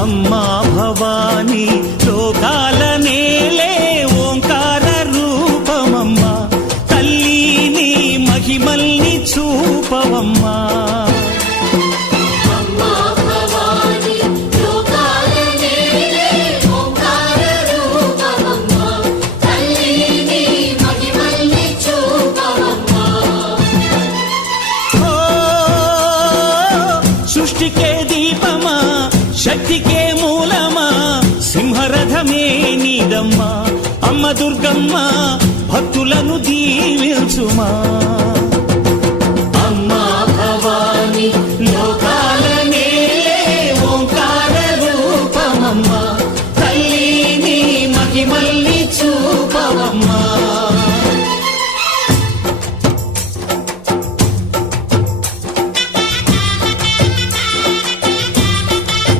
అమ్మా భవానీ లోకాల నేలే ఓంకార రూపమమ్మా, తల్లి నీ మహిమల్ని చూపవమ్మా. సృష్టికే దీపమా, శక్తికే మూలమా, సింహరథమే నీదమ్మా. అమ్మ దుర్గమ్మ భక్తులను దీవించుమా.